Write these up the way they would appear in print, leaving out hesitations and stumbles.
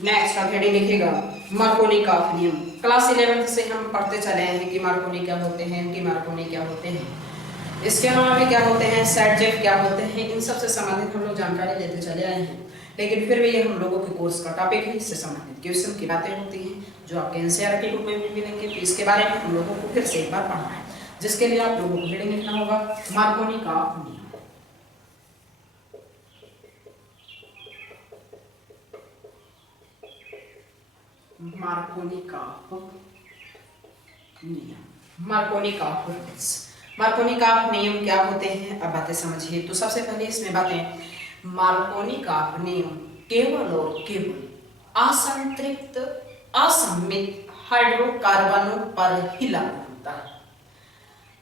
Next आप heading लिखिएगा Markovnikov का नियम। क्लास 11th से हम पढ़ते चले हैं कि मार्कोनी क्या होते हैं, एंटी मार्कोनी क्या होते हैं, इसके अलावा भी क्या होते हैं, सेट क्या होते हैं, इन सब से संबंधित हम लोग जानकारी लेते चले आए हैं। लेकिन फिर भी ये हम लोगों के कोर्स का टॉपिक है, इससे संबंधित क्वेश्चन की बातें होती हैं जो आपके एनसीईआरटी बुक में भी मिलेंगे। तो इसके बारे में हम लोगों को फिर से एक बार पढ़ना है, जिसके लिए आप लोगों को हेडिंग लिखना होगा मार्कोनी का नियम। मार्कोनी का नियम, मार्कोनी का रूल्स। मार्कोनी का नियम क्या होते हैं, अब बातें समझिए। तो सबसे पहले इसमें बातें, मार्कोनी का नियम केवल और केवल असंतृप्त असममित हाइड्रोकार्बनों पर ही लागू होता है।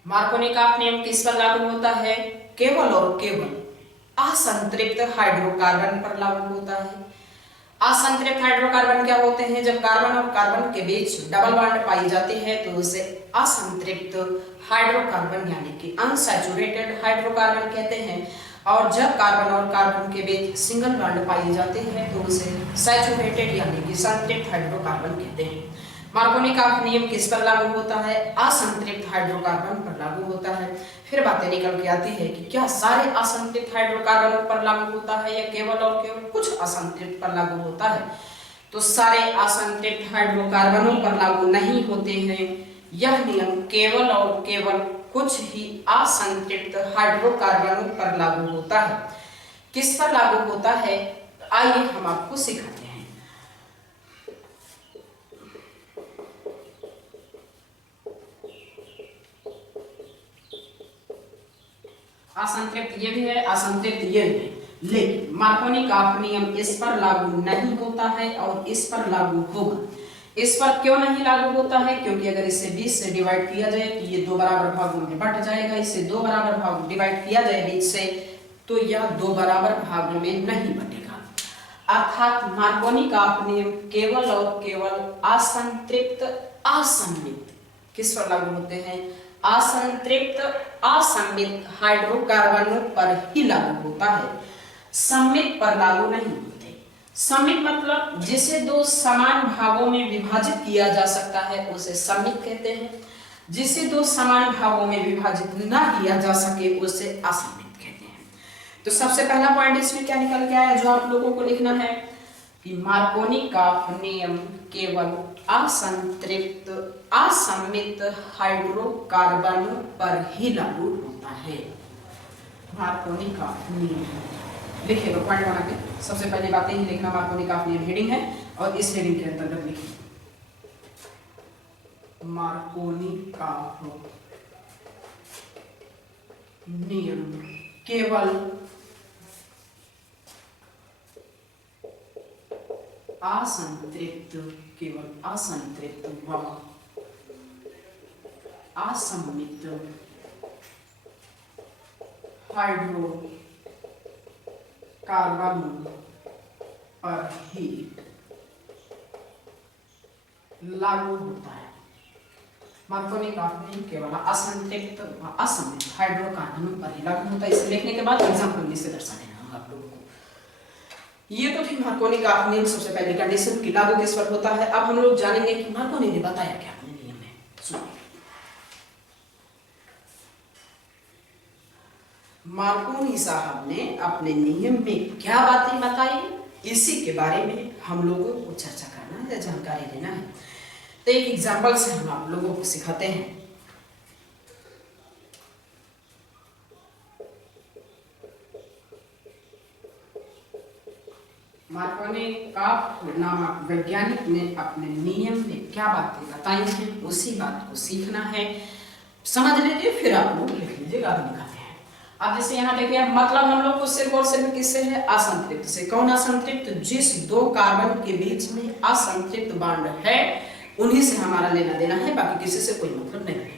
मार्कोनी का नियम किस पर लागू होता है, केवल और केवल असंतृप्त हाइड्रोकार्बन पर लागू होता है। असंतृप्त हाइड्रोकार्बन क्या होते हैं, जब कार्बन और कार्बन के बीच डबल बॉन्ड पाई जाती है तो उसे असंतृप्त हाइड्रोकार्बन यानी कि अनसैचुरेटेड हाइड्रोकार्बन कहते हैं। और जब कार्बन और कार्बन के बीच सिंगल बॉन्ड पाई जाती है तो उसे सैचुरेटेड यानी कि संतृप्त हाइड्रोकार्बन कहते हैं। मार्कोनी का नियम किस पर लागू होता है, असंतृप्त हाइड्रोकार्बन पर लागू होता है। फिर बातें निकल के आती है कि क्या सारे असंतृप्त हाइड्रोकार्बनों पर लागू होता है या केवल और केवल कुछ असंतृप्त पर लागू होता है। तो सारे असंतृप्त हाइड्रोकार्बनों पर लागू नहीं होते हैं, यह नियम केवल और केवल कुछ ही असंतृप्त हाइड्रोकार्बनों पर लागू होता है। किस पर लागू होता है, आइए हम आपको सिखाते हैं। असंतृप्त ये भी है, असंतृप्त ये भी है, लेकिन मार्कोनी का नियम इस पर लागू नहीं होता है और इस पर लागू होगा। इस पर क्यों नहीं लागू होता है, क्योंकि अगर इसे 20 से डिवाइड किया जाए तो ये दो बराबर भागों में बट जाएगा। इसे दो बराबर भागों में डिवाइड किया जाए 20 से तो यह दो बराबर भागों में नहीं बटेगा। अर्थात मार्कोनी का नियम केवल और केवल असंतृप्त असममित किस पर लागू होते हैं, असंतृप्त असममित हाइड्रोकार्बनों पर ही लागू होता है, सममित पर लागू नहीं होते। सममित मतलब जिसे दो समान भागों में विभाजित किया जा सकता है उसे सममित कहते हैं। जिसे दो समान भागों में विभाजित ना किया जा सके उसे असममित कहते हैं। तो सबसे पहला पॉइंट इसमें क्या निकल के आया जो आप लोगों को लिखना है कि मार्कोनी का नियम केवल असंतृप्त असममित हाइड्रोकार्बनों पर ही लागू होता है। मार्कोनी का नियम लिखिएगा पॉइंट बना के। सबसे पहली बातें ही लिखना, मार्कोनी का नियम हेडिंग है और इस हेडिंग के अंतर्गत लिखिए मार्कोनी का नियम केवल असंतृप्त केवल असंतृप्त व असममित हाइड्रोकार्बन पर ही लागू होता है। मार्कोनी का नियम केवल असंतृप्त व असममित हाइड्रोकार्बनों पर ही लागू होता है। इसे लिखने के बाद एग्जाम्पल से दर्शा देना आप लोगों को। ये तो थी मार्कोनी का नियम, सबसे पहली कंडीशन की लागू किस पर होता है। अब हम लोग जानेंगे कि मार्कोनी ने बताया क्या अपने नियम में। सुनिए, मार्कोनी साहब ने अपने नियम में क्या बातें बताई, इसी के बारे में हम लोगों को चर्चा करना है या जानकारी लेना है। तो एक एग्जाम्पल से हम आप लोगों को सिखाते हैं। मार्कोनी का नामक वैज्ञानिक ने अपने नियम में क्या बातें बताई हैं उसी बात को सीखना है, समझ लीजिए, फिर आप लोग लिख लीजिएगा। आगे दिखाते हैं। अब जैसे यहाँ देखिए, मतलब हम लोग को सिर्फ और सिर्फ किससे है, असंतृप्त से। कौन असंतृप्त, जिस दो कार्बन के बीच में असंतृप्त बॉन्ड है उन्हीं से हमारा लेना देना है, बाकी किसी से कोई मतलब नहीं है।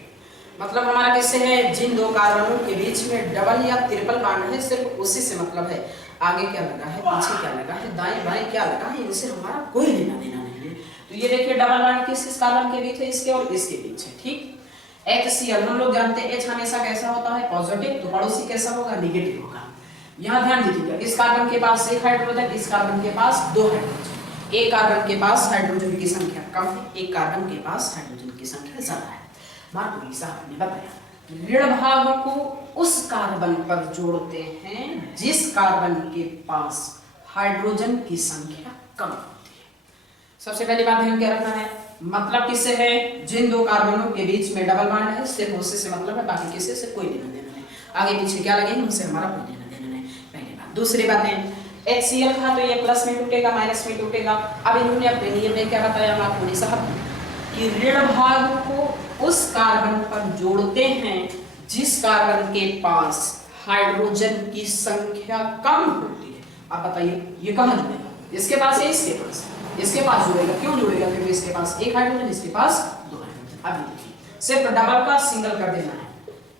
मतलब हमारा किससे है, जिन दो कार्बनों के बीच में डबल या ट्रिपल बॉन्ड है सिर्फ उसी से मतलब है। आगे क्या लगा है, पीछे क्या लगा है, दाएं बाएं क्या लगा है, इनसे हमारा कोई लेना देना नहीं है। तो ये देखिए डबल बॉन्ड किस कार्बन के बीच है, इसके और इसके बीच है, ठीक। HCl हम लोग जानते हैं H हमेशा कैसा होता है, पॉजिटिव, तो पड़ोसी कैसा होगा, नेगेटिव होगा। यहाँ ध्यान दीजिएगा, इस कार्बन के पास एक हाइड्रोजन, इस कार्बन के पास दो हाइड्रोजन। एक कार्बन के पास हाइड्रोजन की संख्या कम है, एक कार्बन के पास हाइड्रोजन की संख्या ज्यादा है। मार्कोनी साहब ने बताया ऋण भाग को उस कार्बन पर जोड़ते हैं जिस कार्बन के पास हाइड्रोजन की संख्या कम होती है। सबसे पहली बात ध्यान क्या रखना है, मतलब किससे है, जिन दो कार्बनों के बीच में डबल बॉन्ड है सिर्फ उससे से मतलब है, बाकी किसी से कोई लेना देना नहीं, आगे पीछे क्या लगे उनसे हमारा कोई लेना देना नहीं। पहली बात। दूसरी बात है HCl था तो ये प्लस में टूटेगा माइनस में टूटेगा। अब इन्होंने अपने नियम में क्या बताया मार्कोनी साहब कि ऋण भाग को उस कार्बन पर जोड़ते हैं जिस कार्बन के पास हाइड्रोजन की संख्या कम होती है। आप बताइए ये कहां जुड़ेगा, इसके पास है इसके पास, इसके पास जुड़ेगा, क्यों जुड़ेगा, क्योंकि इसके पास एक हाइड्रोजन इसके पास दो हाइड्रोजन। अब देखिए सिर्फ डबल का सिंगल कर देना है,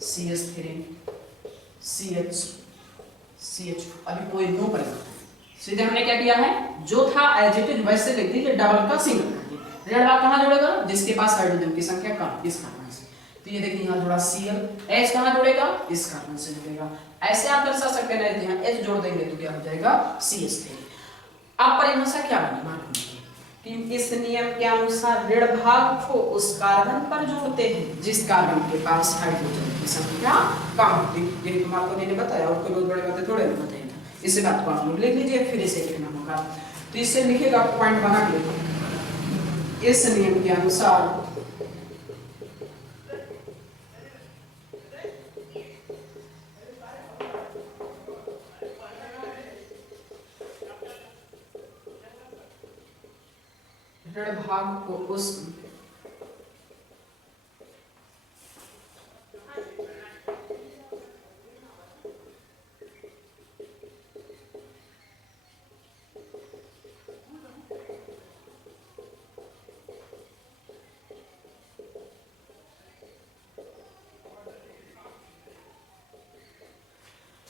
CH3 CH CH, अभी कोई नो परिवर्तन, सीधे हमने क्या किया है जो था एज इट इज वैसे लिख दीजिए, डबल का सिंगल कर दिया। ऋण भाग कहां जुड़ेगा, जिसके पास हाइड्रोजन की संख्या कम, इस कार्बन से। तो ये देखिए यहां जुड़ा Cl, H कहां जुड़ेगा, इस कार्बन से जुड़ेगा। ऐसे आप दर्शा सकते हैं, यहां H जोड़ देंगे तो क्या हो जाएगा CH3। अब परिभाषा क्या बनी मालूम है कि इस नियम के अनुसार ऋण भाग को उस कार्बन पर जोड़ते हैं जिस कार्बन के पास हाइड्रोजन की संख्या कम होती है। ये तुम आपको मैंने बताया और कोई बहुत बड़ी बातें थोड़े ना बताई था। इसी बात को आप लोग लिख लीजिए, फिर इसे लिखना होगा। तो इससे लिखिएगा पॉइंट बना के, इस नियम के अनुसार ऋण भाग को उस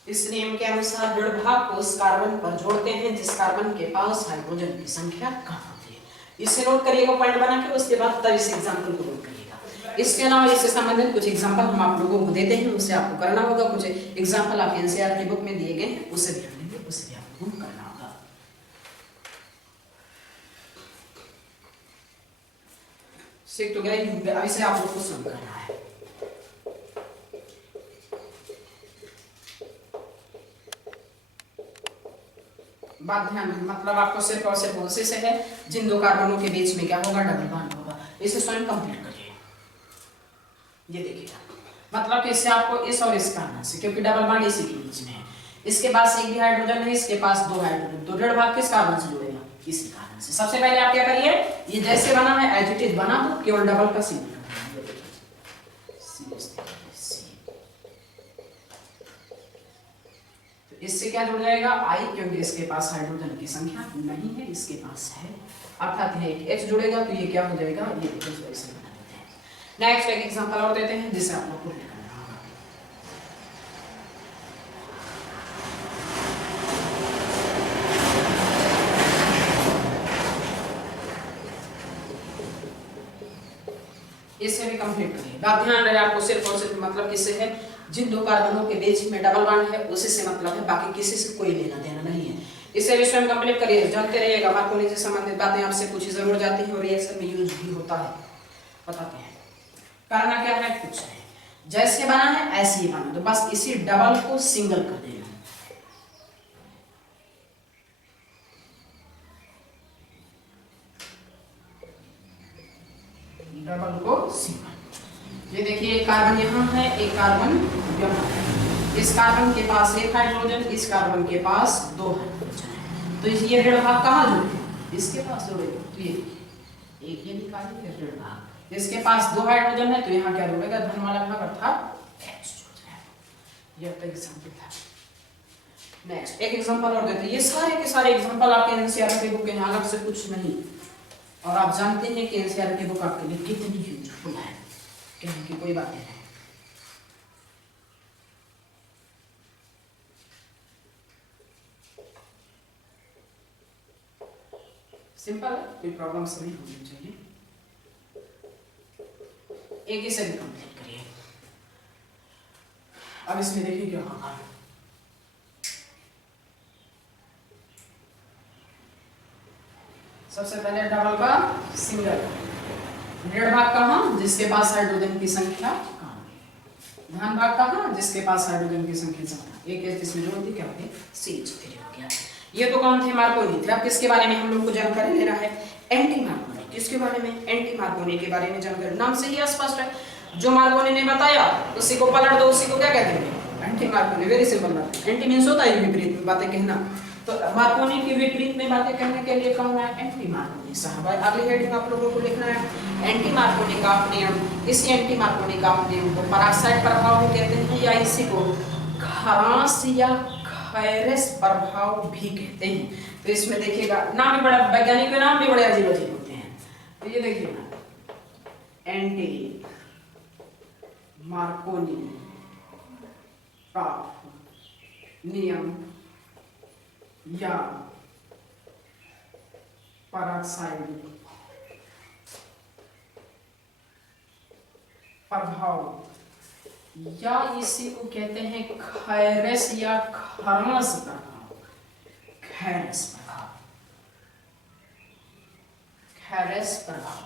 इस नियम के अनुसार ऋण भाग को उस कार्बन पर जोड़ते हैं जिस कार्बन के पास हाइड्रोजन की संख्या कम होती है। इसे नोट करिएगा पॉइंट बना के, उसके बाद तब इस एग्जांपल को नोट करिएगा। इसके अलावा इससे संबंधित कुछ एग्जांपल हम आप लोगों को देते हैं, उससे आपको करना होगा। कुछ एग्जांपल आपके एनसीईआरटी बुक में दिए गए हैं, उससे ध्यान देंगे, उससे भी आपको करना होगा। सीख तो गए, अब इसे आप लोग को सुन करना है। बात ध्यान, मतलब आपको सिर्फ और सिर्फ उसी से है जिन दो कार्बनों के बीच में क्या होगा, डबल बॉन्ड होगा। इसे स्वयं कंप्लीट करिए। ये देखिएगा मतलब कि इससे आपको इस और इस कार्बन से, क्योंकि डबल बॉन्ड इसी के बीच में है, इसके पास एक भी हाइड्रोजन है, इसके पास दो हाइड्रोजन, तो ऋण भाग किस कार्बन से जुड़ेगा, इसी कार्बन से। सबसे पहले आप क्या करिए, ये जैसे बना है एज इट इज बना दो, केवल डबल का सिंगल इससे क्या जुड़ जाएगा I, क्योंकि इसके पास हाइड्रोजन की संख्या नहीं है, इसके पास है, अर्थात है H जुड़ेगा तो ये क्या हो जाएगा, ये ऐसे बना देते हैं। नेक्स्ट एक एग्जांपल और देते हैं जिसे आप लोग को करना होगा। इससे भी कंप्लीट करिए। बात ध्यान रहे आपको, सिर्फ और सिर्फ मतलब किससे है, जिन दो कार्बनों के बीच में डबल बॉन्ड है उसी से मतलब है, बाकी किसी से कोई लेना देना नहीं है। इसे भी स्वयं कंप्लीट करिए, जानते रहिएगा मार्कोनी से संबंधित बातें आपसे पूछी जरूर जाती हैं और रिएक्शन में यूज भी होता है, बताते हैं। करना क्या है, कुछ नहीं, जैसे बना है ऐसे ही बना, तो बस इसी डबल को सिंगल कर देना, डबल को सिंगल। ये देखिए एक कार्बन यहाँ है, एक कार्बन यहाँ है, इस कार्बन के पास एक हाइड्रोजन, इस कार्बन के पास दो हाइड्रोजन है, तो ये ऋण भाग कहाँ जुड़े, इसके पास जुड़ेगा, तो ये एक ये निकालिए ऋण भाग, इसके पास दो हाइड्रोजन है तो यहाँ क्या जुड़ेगा, धन वाला भाग अर्थात H जुड़ जाएगा। ये तो एग्जांपल था। नेक्स्ट एक एग्जांपल और देते हैं, ये सारे के सारे एग्जांपल आपके एनसीईआरटी बुक के अलग से कुछ नहीं, और आप जानते हैं कि एनसीईआरटी बुक आपके लिए कितनी यूजफुल है, कहने की कोई बात नहीं है। सिंपल है, कोई प्रॉब्लम्स नहीं होनी चाहिए। एक ही से भी कंप्लीट करिए। अब इसमें देखिए क्या होगा, सबसे पहले डबल का सिंगल, ऋण भाग कहाँ, जिसके पास हाइड्रोजन की संख्या कम, धन भाग कहाँ, जिसके पास हाइड्रोजन की संख्या ज्यादा। एक एच इसमें जोड़ दी, क्या हो गया, CH3 हो गया। ये तो कौन थे, मार्कोनी थे। अब किसके बारे में हम लोग को जानकारी लेना है, एंटी मार्कोनी। किसके बारे में, एंटी मार्कोनी के बारे में जानकारी। नाम से ही स्पष्ट है, जो मार्कोनी ने बताया उसी को पलट दो, उसी को क्या कहते हैं, एंटी मार्कोनी। वेरी सिंपल बात है। एंटी मींस होता है विपरीत में बातें कहना, तो मार्कोनी के विपरीत में बातें कहने के लिए कौन है, एंटी मार्कोनी साहब। अगली हेडिंग आप लोगों को लिखना है एंटी मार्कोनी का नियम। इस एंटी मार्कोनी का नियम को पराक्साइड प्रभाव भी कहते हैं, या इसी को खरांश या खैरेस प्रभाव भी कहते हैं। तो इसमें देखिएगा नाम भी बड़ा, वैज्ञानिक के नाम भी बड़े अजीब अजीब होते हैं। तो ये देखिए ना, एंटी मार्कोनी का नियम या पराक्साइड प्रभाव, या इसी को कहते हैं खैरेस या खरांश प्रभाव, खैरेस प्रभाव, खैरेस प्रभाव।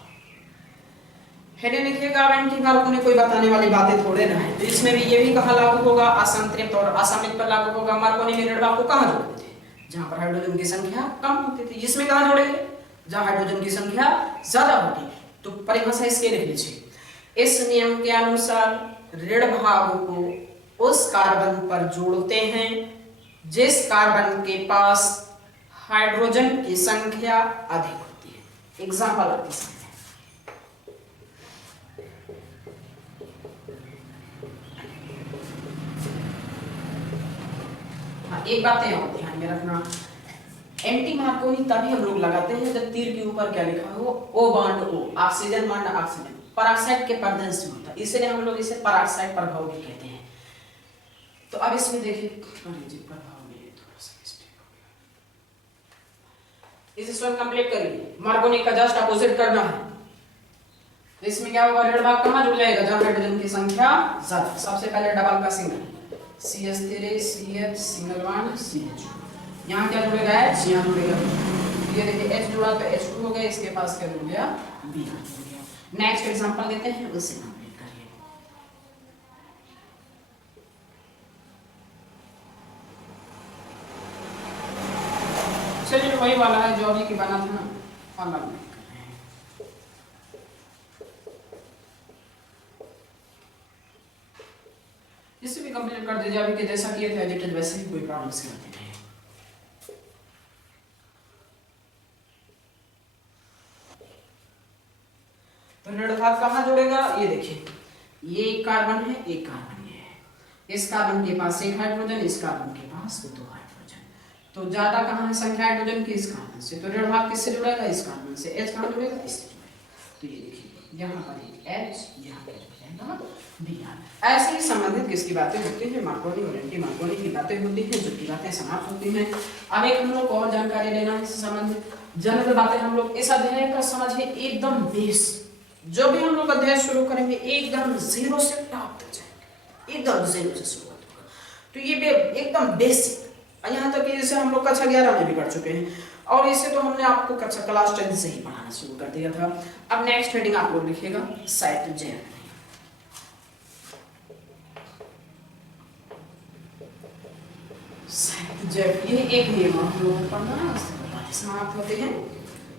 हेडिंग लिखिएगा, एंटी मार्कोनी कोई बताने वाली बातें थोड़े ना है। तो इसमें भी ये भी कहाँ लागू होगा, असंतृप्त और असमित पर लागू होगा। मार्कोनी में ऋण भाग को कहाँ जोड़ते थे, जहां पर हाइड्रोजन की संख्या कम होती थी। इसमें कहाँ जोड़ेंगे, जहां हाइड्रोजन की संख्या ज्यादा होती। तो परिभाषा इसके लिख लीजिए, इस नियम के अनुसार ऋण भाग को उस कार्बन पर जोड़ते हैं जिस कार्बन के पास हाइड्रोजन की संख्या अधिक होती है। एग्जाम्पल आपके सामने, एक बात और ध्यान में रखना, एंटी मार्कोनी तभी हम लोग लगाते हैं जब तीर के ऊपर क्या लिखा हो, O bond O, oxygen bond oxygen, peroxide के पर्दन से होता है, इसलिए हम लोग इसे पराक्साइड प्रभाव भी कहते हैं। तो अब इसमें देखिए प्रभाव में थोड़ा सा मिस्टेक हो गया, इसे स्वयं कंप्लीट करिए। मार्कोनी का जस्ट अपोजिट करना है। तो इसमें क्या होगा, ऋण भाग कहाँ जुड़ जाएगा, जहां हाइड्रोजन की संख्या ज्यादा। सबसे पहले डबल का single, CH3 CH single bond CH, यहाँ क्या जुड़ेगा, H, यहाँ जुड़ेगा B। ये देखिए H जुड़ा तो H2 हो गया, इसके पास क्या जुड़ गया, B जुड़ गया। नेक्स्ट एग्जांपल देते हैं, उससे कंप्लीट करिए। चलिए वही वाला है जो अभी की बना था ना, अलग नहीं कर रहे हैं। इसे भी कंप्लीट कर दीजिए, अभी के जैसा किए थे एडिटेड वैसे ही, कोई प्रॉब्लम से नहीं है। तो ऋण भाग कहाँ जुड़ेगा, ये देखिए, ये एक कार्बन है, एक कार्बन ये है। इस कार्बन के पास एक हाइड्रोजन, इस कार्बन के पास दो हाइड्रोजन। तो ज्यादा कहाँ है संख्या हाइड्रोजन की, इस कार्बन से। तो ऋण भाग किससे जुड़ेगा, इस कार्बन से। H कहाँ जुड़ेगा, इससे जुड़ेगा। तो ये देखिए, यहाँ पर एक H, यहाँ पर Br। ऐसे ही संबंधित किसकी बातें होती हैं, मार्कोनी और एंटी मार्कोनी की बातें होती हैं, जो की बातें समाप्त होती हैं। अब एक हम लोग और जानकारी लेना है इससे संबंधित जनरल बातें। हम लोग इस अध्याय का समझिए एकदम बेस, जो भी हम लोग अध्याय शुरू करेंगे एकदम जीरो से टॉप तक जाएंगे, एकदम जीरो से शुरुआत होगा। तो ये एकदम बेसिक, यहाँ तक कि जैसे हम लोग कक्षा 11 में भी पढ़ चुके हैं, और इसे तो हमने आपको कक्षा क्लास 10 से ही पढ़ाना शुरू कर दिया था। अब नेक्स्ट हेडिंग आप लोग लिखिएगा, साइटोजेन। ये एक नियम हम लोग पढ़ना है, समाप्त होते हैं।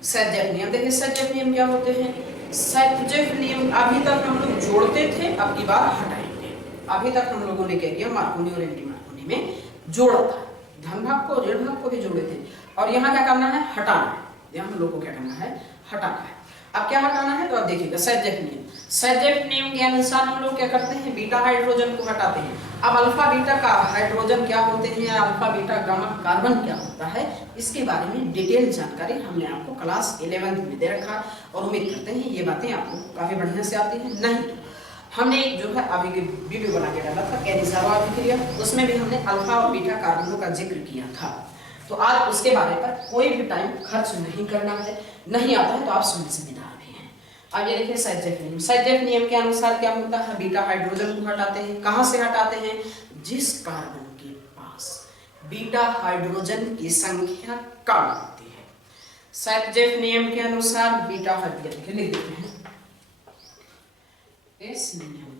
सैद्धांतिक नियम, देखिए सैद्धांतिक नियम क्या होते हैं। सैद्धांतिक नियम अभी तक हम लोग जोड़ते थे, अब की बार हटाएंगे। अभी तक हम लोगों ने क्या किया, मार्कोनी और एंटी मार्कोनी में जोड़ा था, धन भाग को ऋण भाग को भी जोड़े थे, और यहाँ क्या करना है, हटाना है। यहाँ हम लोग को क्या करना है, हटाना है। अब क्या हटाना है, तो अब देखिएगा सैद्धांतिक नियम। सैद्धांतिक नियम के अनुसार हम लोग क्या करते हैं, बीटा हाइड्रोजन को हटाते हैं। अब अल्फा बीटा का हाइड्रोजन क्या होते हैं, अल्फा बीटा गामा कार्बन क्या होता है, इसके बारे में डिटेल जानकारी हमने आपको क्लास 11 में दे रखा, और उम्मीद करते हैं ये बातें आपको काफी बढ़िया से आती हैं। नहीं तो हमने जो है अभी के वीडियो बना के डाला था कैनिजावा अभिक्रिया, उसमें भी हमने अल्फा और बीटा कार्बनों का जिक्र किया था। तो आज उसके बारे पर कोई भी टाइम खर्च नहीं करना है, नहीं आता है तो आप स्वयं जिम्मेदार भी हैं। अब ये देखिए सैद्धांतिक नियम। सैद्धांतिक नियम के अनुसार क्या होता है, बीटा हाइड्रोजन को हटाते हैं। कहाँ से हटाते हैं, जिस कार्बन के पास बीटा हाइड्रोजन की संख्या कम होती है। सैटजेफ नियम के अनुसार बीटा हाइड्रोजन के लिख देते हैं। इस नियम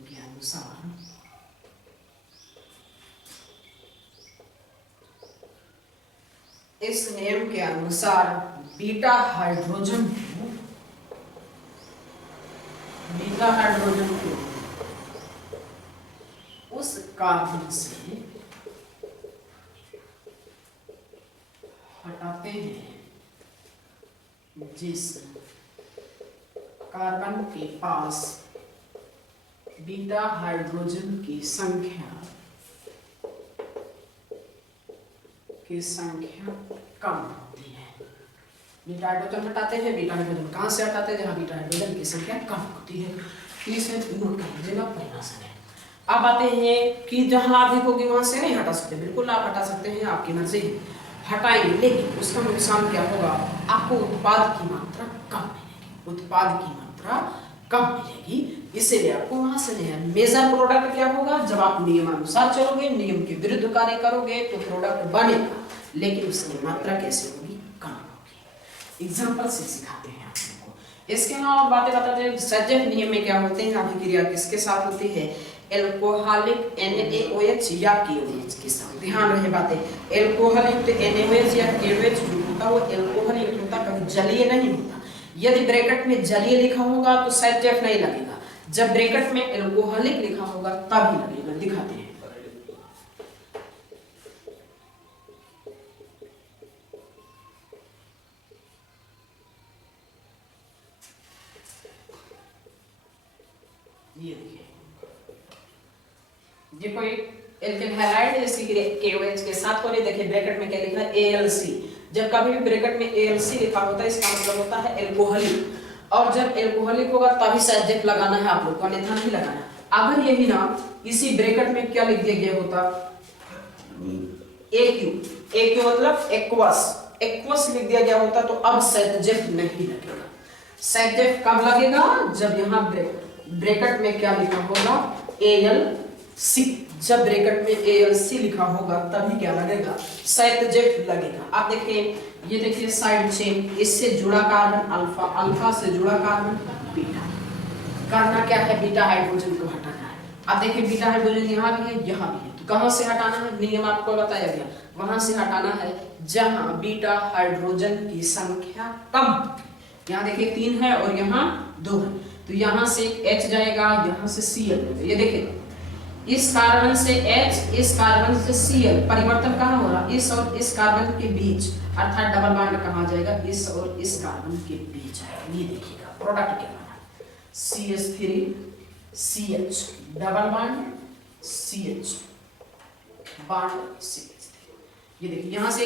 के अनुसार बीटा हाइड्रोजन को उस कार्बन से हटाते हैं जिस कार्बन के पास बीटा हाइड्रोजन की संख्या कम होती है। बीटा हाइड्रोजन हटाते हैं, बीटा हाइड्रोजन कहाँ से हटाते हैं? जहाँ बीटा हाइड्रोजन की संख्या कम होती है। इसे नोट कर लीजिएगा, परिभाषा है। अब आते हैं कि जहाँ अधिक होगी वहां से नहीं हटा सकते, बिल्कुल आप हटा सकते हैं, आपकी मर्जी हटाएंगे, लेकिन उसका नुकसान क्या होगा? आपको उत्पाद की मात्रा कम मिलेगी, इसीलिए आपको वहां से नहीं है। मेजर प्रोडक्ट क्या होगा? जब आप नियमानुसार चलोगे, नियम के विरुद्ध कार्य करोगे तो प्रोडक्ट बनेगा, लेकिन उसकी मात्रा कैसे होगी? कम होगी। एग्जांपल से सिखाते हैं आप लोगों को। इसके अलावा बातें बताते हैं सैटजेफ नियम में क्या होते हैं, अभिक्रिया किसके साथ होती है? एल्कोहलिक NaOH या KOH के साथ। ध्यान रहे बातें, एल्कोहल युक्त NaOH या KOH जो होता है वो एल्कोहल युक्त होता, कभी जलीय नहीं होता। यदि ब्रैकेट में जलीय लिखा होगा तो सैटजेफ नहीं लगेगा, जब ब्रैकेट में एल्कोहलिक लिखा होगा तभी लगेगा। दिखाते हैं। ये देखिए, ये कोई एल्केन हैलाइड जैसे KOH के साथ हो रही, देखिए ब्रैकेट में क्या लिखा है? ALC। जब कभी भी ब्रैकेट में ALC लिखा होता है इसका मतलब होता है एल्कोहलिक, और जब एल्कोहलिक होगा तभी सैटजेफ लगाना है आप लोग को, अन्यथा नहीं लगाना। अगर यही ना इसी ब्रैकेट में क्या लिख दिया गया होता? AQ मतलब एक्वस लिख दिया गया होता तो अब सैटजेफ नहीं लगेगा। सैटजेफ कब लगेगा? जब यहाँ ब्रैकेट में क्या लिखा होगा? ALC। जब ब्रैकेट में ALC लिखा होगा तभी क्या लगेगा? सैटजेफ लगेगा। आप देखिए, ये देखिए साइड चेन, इससे जुड़ा कार्बन अल्फा, अल्फा से जुड़ा कार्बन बीटा। करना क्या है? बीटा हाइड्रोजन को हटाना है। अब देखिए बीटा हाइड्रोजन यहाँ भी है, यहाँ भी है, तो कहाँ से हटाना है? नियम आपको बताया गया, वहां से हटाना है जहां बीटा हाइड्रोजन की संख्या कम। यहाँ देखिए 3 है और यहाँ 2 है, तो यहाँ से H जाएगा, यहाँ से Cl। ये देखिए इस कार्बन से H, इस कार्बन से Cl, परिवर्तन कहाँ हो रहा? इस और इस कार्बन के बीच, अर्थात डबल बॉन्ड कहाँ जाएगा? इस और इस कार्बन के बीच आएगा। ये देखिएगा प्रोडक्ट क्या बना, CH3 CH, double bond CH, bond CH3। ये देखिए यहाँ से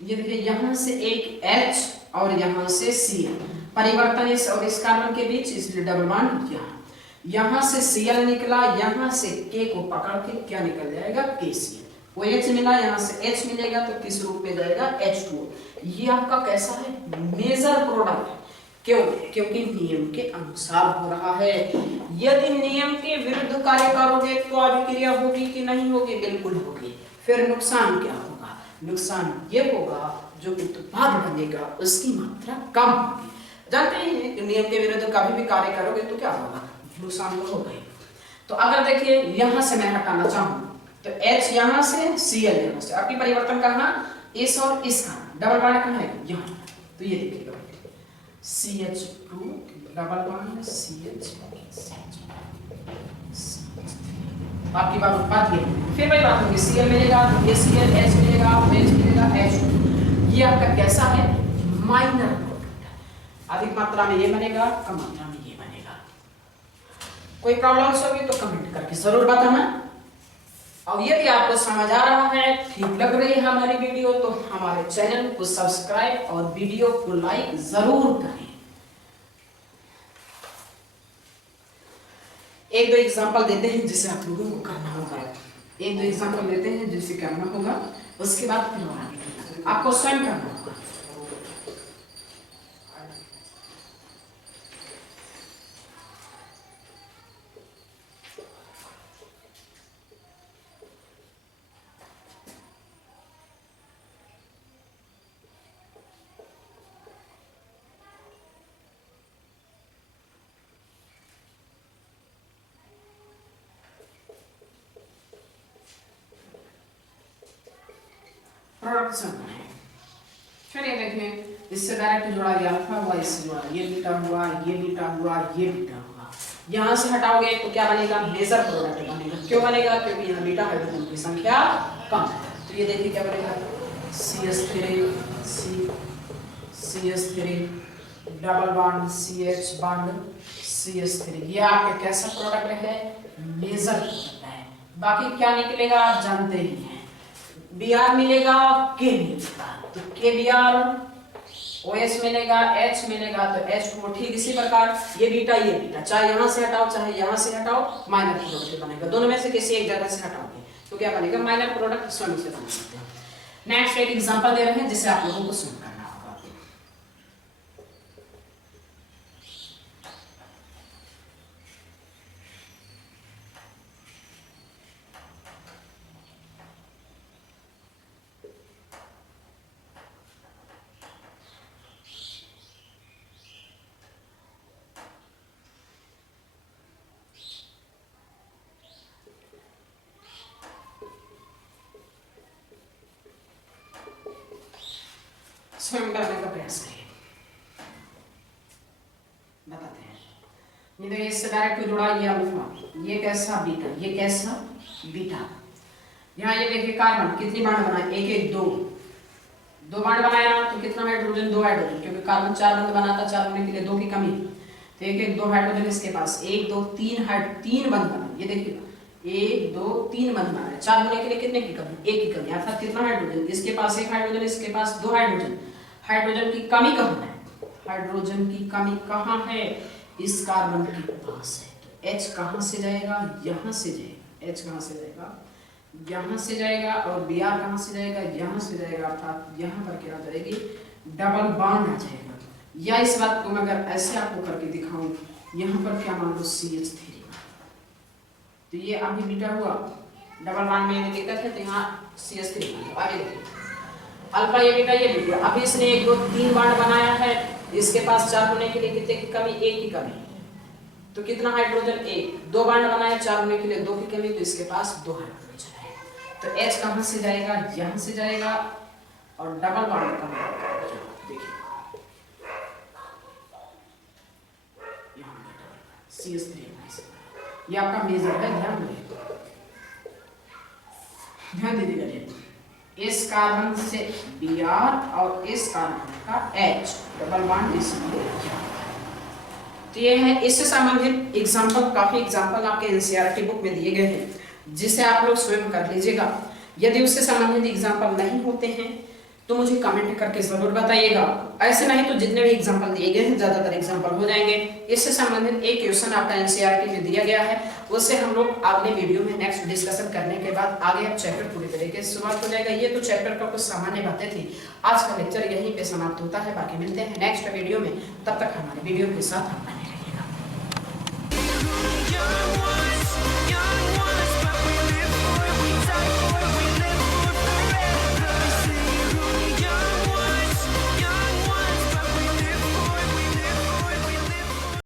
ये देखिए यहाँ से एक H और यहाँ से Cl, परिवर्तन इस और इस कार्बन के बीच, इसलिए डबल बॉन्ड यहाँ से Cl निकला, यहाँ से K को पकड़ के क्या निकल जाएगा? KCl। वो H मिला, यहाँ से H मिलेगा तो किस रूप में जाएगा? H2O। ये आपका कैसा है? मेजर प्रोडक्ट है। क्यों? क्योंकि नियम के अनुसार हो रहा है। यदि नियम के विरुद्ध कार्य करोगे तो अभिक्रिया होगी कि नहीं होगी? बिल्कुल होगी। फिर नुकसान क्या होगा? नुकसान ये होगा जो उत्पाद बनेगा उसकी मात्रा कम होगी। जानते हैं कि नियम के विरुद्ध कभी भी कार्य करोगे तो क्या होगा? नुकसान तो होगा ही। तो अगर देखिए यहाँ से मैं हटाना चाहूँ तो H यहाँ से, Cl यहाँ से, आपकी परिवर्तन कहाँ? इस और इस का, डबल बॉन्ड कहाँ है? यहाँ। तो ये देखिएगा CH2 डबल बॉन्ड CH, आपकी बात उत्पाद ये। फिर वही बात होगी, Cl मिलेगा, ये Cl, H मिलेगा, H मिलेगा, H2। ये आपका कैसा है? Minor product. अधिक मात्रा में ये बनेगा, कम मात्रा में ये बनेगा। कोई प्रॉब्लम्स होगी तो कमेंट करके जरूर बताना। और यदि आपको समझ आ रहा है, ठीक लग रही है हमारी वीडियो, तो हमारे चैनल को सब्सक्राइब और वीडियो को लाइक जरूर करें। एक दो एग्जांपल देते हैं जिसे आप लोगों को करना होगा। एक दो एग्जांपल देते हैं जिसे करना होगा, उसके बाद फिर आपको स्वयं करना होगा। प्रोडक्ट से बनाए। फिर ये देखिए इससे डायरेक्ट जोड़ा ये अल्फा हुआ, इससे जोड़ा ये बीटा हुआ, ये बीटा हुआ, ये बीटा हुआ। यहाँ से हटाओगे तो क्या बनेगा, मेजर प्रोडक्ट बनेगा। क्यों बनेगा, क्योंकि यहाँ बीटा हाइड्रोजन की संख्या कम है। तो ये देखिए क्या बनेगा, CH3 CH3 double bond CH bond CH3। ये आपके कैसा प्रोडक्ट है, मेजर प्रोडक्ट है। बाकी क्या निकलेगा आप जानते ही हैं, Br मिलेगा, K मिलेगा, तो KBr, OH मिलेगा, H मिलेगा, तो H2O। ठीक इसी प्रकार ये बीटा, चाहे यहाँ से हटाओ चाहे यहाँ से हटाओ, माइनर प्रोडक्ट बनेगा। दोनों में से किसी एक जगह से हटाओगे तो क्या बनेगा, माइनर प्रोडक्ट स्वयं से बना सकते हैं। नेक्स्ट एक एग्जांपल दे रहे हैं जिसे आप लोगों को सुन करना होगा। स्वयं करने का प्रयास करिए, बताते हैं। ये देखिए इससे डायरेक्ट जुड़ा ये अल्फा, ये कैसा बीटा, ये कैसा बीटा। यहाँ ये देखिए कार्बन कितनी बांड बनाए, एक एक दो बांड बनाया ना, तो कितना हाइड्रोजन, 2 हाइड्रोजन, क्योंकि कार्बन 4 बंद बनाता, 4 होने के लिए 2 की कमी, तो एक एक 2 हाइड्रोजन इसके पास, 1 2 3 बंद बना। ये देखिए 1 2 3 बंद बना है, 4 होने के लिए कितने की कमी, 1 की कमी, अर्थात कितना हाइड्रोजन, इसके पास 1 हाइड्रोजन, इसके पास 2 हाइड्रोजन। हाइड्रोजन की कमी कहाँ है, हाइड्रोजन की कमी कहाँ है, इस कार्बन के पास है। तो H कहाँ से जाएगा, यहाँ से जाएगा, H कहाँ से जाएगा, यहाँ से जाएगा, और Br कहाँ से जाएगा, यहाँ से जाएगा, अर्थात यहाँ पर क्या आ जाएगी, डबल बॉन्ड आ जाएगा। या इस बात को मैं अगर ऐसे आपको करके दिखाऊं, यहाँ पर क्या मान लो CH3, तो ये अभी बीटा हुआ, डबल बॉन्ड में दिक्कत है, तो यहाँ CH3। आगे देखिए अल्फा, ये बीटा, ये बीटा। अभी इसने 1 2 3 बांड बनाया है, इसके पास 4 होने के लिए कितने की कमी, 1 की कमी, तो कितना हाइड्रोजन, 1 2 बांड बनाया, 4 होने के लिए 2 की कमी, तो इसके पास 2 हाइड्रोजन है। तो H कहाँ से जाएगा, यहाँ से जाएगा, और डबल बॉन्ड कहाँ, देखिए CH3, ये आपका मेजर है, ध्यान दीजिएगा। इस कार्बन से Br और इस कार्बन का H, डबल बॉन्ड इसलिए। तो ये है इससे संबंधित एग्जांपल, काफी एग्जांपल आपके एनसीईआरटी बुक में दिए गए हैं, जिसे आप लोग स्वयं कर लीजिएगा। यदि उससे संबंधित एग्जांपल नहीं होते हैं तो मुझे कमेंट करके जरूर बताइएगा। ऐसे नहीं तो जितने भी एग्जांपल दिए गए हैं ज्यादातर एग्जांपल हो जाएंगे। इससे संबंधित एक क्वेश्चन आपका एनसीईआरटी में दिया गया है, उससे हम लोग अगले वीडियो में नेक्स्ट डिस्कशन करने के बाद आगे अब चैप्टर पूरी तरीके से शुरुआत हो जाएगा। ये तो चैप्टर का कुछ सामान्य बातें थी। आज का लेक्चर यहीं पे समाप्त होता है, बाकी मिलते हैं नेक्स्ट वीडियो में। तब तक हमारे वीडियो के साथ आप बने रहिएगा।